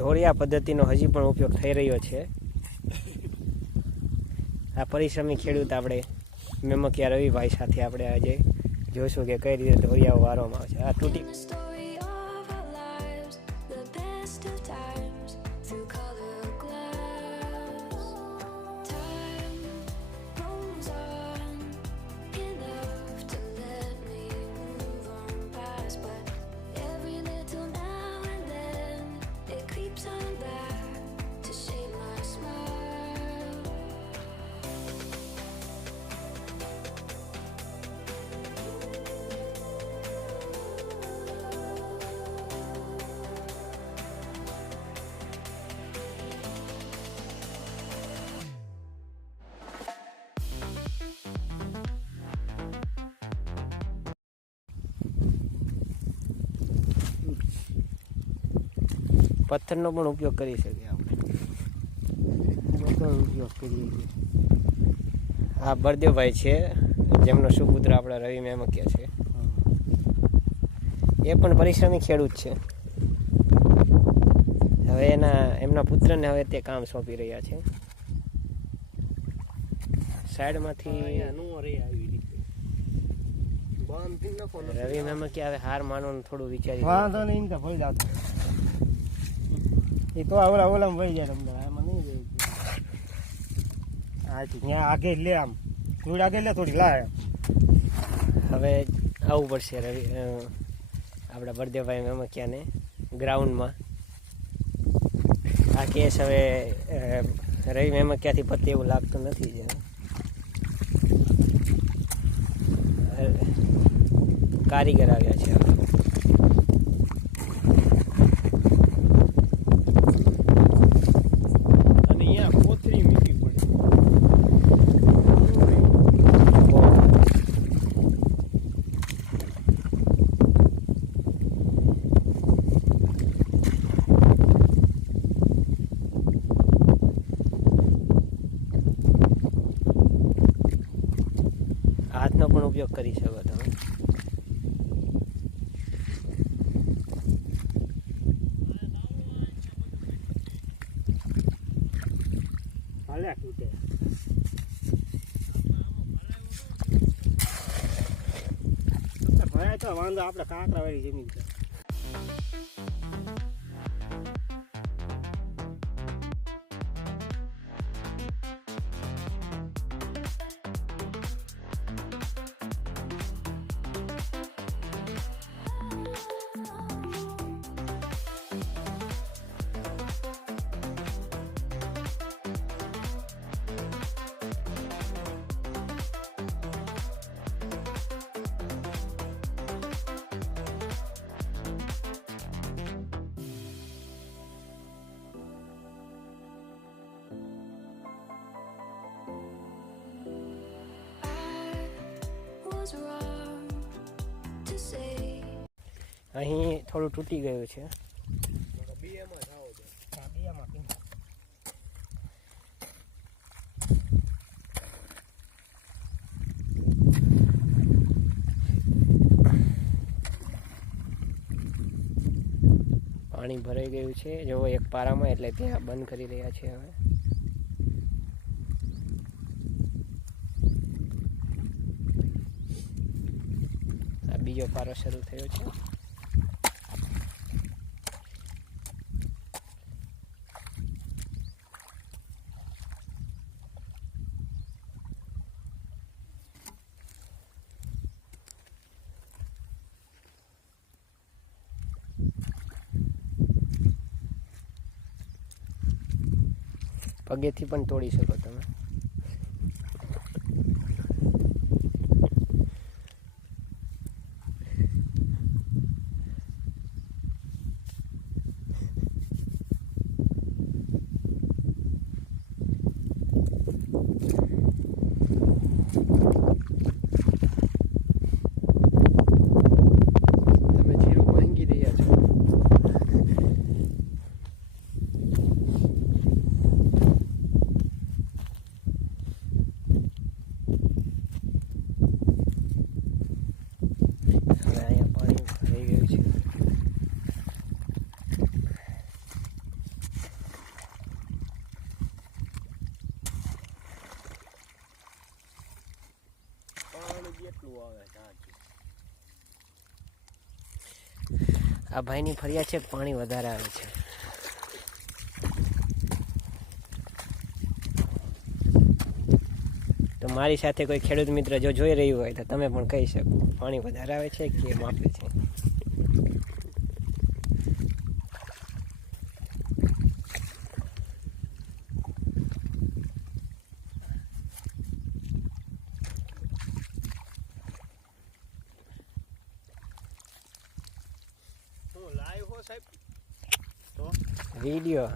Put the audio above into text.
ધોળિયા પદ્ધતિનો હજી પણ ઉપયોગ થઈ રહ્યો છે. આ પરિશ્રમી ખેડૂત આપણે મેમકિયા રવિભાઈ સાથે આપણે આજે જોઈશું કે કઈ રીતે ધોળિયાઓ વારવામાં આવે છે. આ તૂટી પથ્થરનો પણ ઉપયોગ કરી શકીએ આપણે. ઉપયોગ કરીએ છીએ. આ બળદેવભાઈ છે જેમનો સુપુત્ર આપણા રવિ મેમકિયા છે. એ પણ પરિશ્રમી ખેડૂત છે. હવે એમના પુત્રને હવે તે કામ સોંપી રહ્યા છે. સાઈડમાંથી રવિ મેમકિયા હવે હાર માનવાનું થોડું વિચારી વાંધો નહીં તો ભાઈ જાતો એ તો ઓલામાં વહી જાય તમને એમાં નહીં જાય. હા ત્યાં આગે લે આમ થોડી આગે લે થોડી લાય. હવે આવવું પડશે રવિ આપણા બળદેવભાઈ મેમકિયાને ગ્રાઉન્ડમાં. આ કેસ હવે રવિ મેમકિયાથી પતે એવું લાગતું નથી. જે કારીગર આવ્યા છે. હાથનો પણ ઉપયોગ કરી શકો તમે. ભરાય તો વાંધો આપણે કાંકરા વાળી જમીન છે. અહીં થોડું તૂટી ગયું છે. પાણી ભરાઈ ગયું છે જો એક પારામાં, એટલે ત્યાં બંધ કરી રહ્યા છે. હવે આ બીજો પારો શરૂ થયો છે. પગેથી પણ તોડી શકો તમે. આવે ઝાડ. આ ભાઈની ફરિયાદ છે કે પાણી વધારે આવે છે. તો મારી સાથે કોઈ ખેડૂત મિત્ર જો જોઈ રહ્યું હોય તો તમે પણ કહી શકો પાણી વધારે આવે છે કે માપે છે. હું લાઈવ હો સાહેબ. વિડીયો